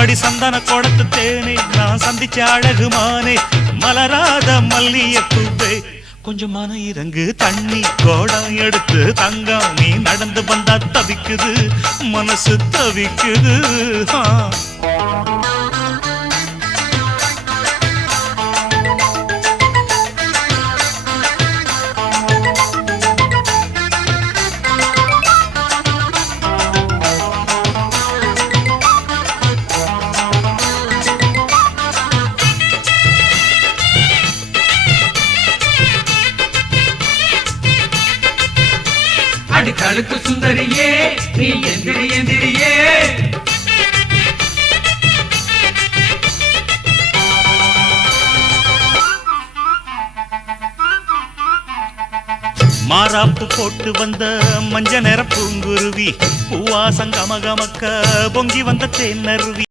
அடி சந்தன கோடத்து தேனே நான் சந்திச்ச அழகுமானே மலராத மல்லியப்பூவே கொஞ்சம் மன இறங்கு தண்ணி கோடம் எடுத்து தங்கம் நீ நடந்து வந்தா தவிக்குது மனசு தவிக்குது கழுக்கு சுந்தரியே நீ எந்திரி எந்திரியே மாறாப்பு போட்டு வந்த மஞ்ச நிற பூங்குருவி பூவாசம் கமகமக்க பொங்கி வந்த தேனருவி